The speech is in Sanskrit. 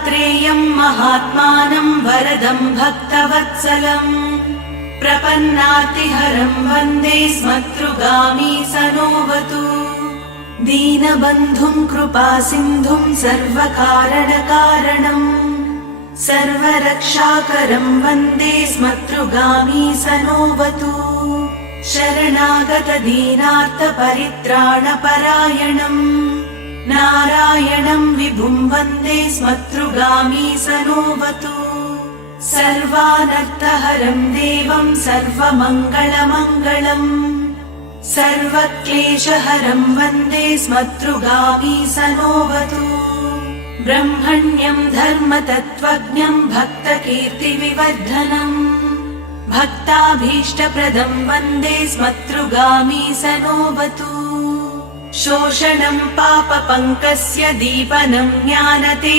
दत्तात्रेयं महात्मानं वरदं भक्तवत्सलं प्रपन्नातिहरं वन्दे स्मतृगामी सनोवतु दीनबन्धुं कृपासिन्धुं सर्वकारणकारणं सर्वरक्षाकरं वन्दे स्मतृगामी सनोवतु शरणागतदीनार्तपरित्राणपरायणम् नारायणं विभुं वन्दे स्मतृगामी सनोवतु सर्वानर्थहरं देवं सर्वमङ्गलमङ्गलम् सर्वक्लेशहरं वन्दे स्मतृगामी सनोवतु ब्रह्मण्यं धर्मतत्त्वज्ञं भक्तकीर्तिविवर्धनम् भक्ताभीष्टप्रदं वन्दे स्मतृगामी सनोवतु शोषणं पापपङ्कस्य दीपनं ज्ञानते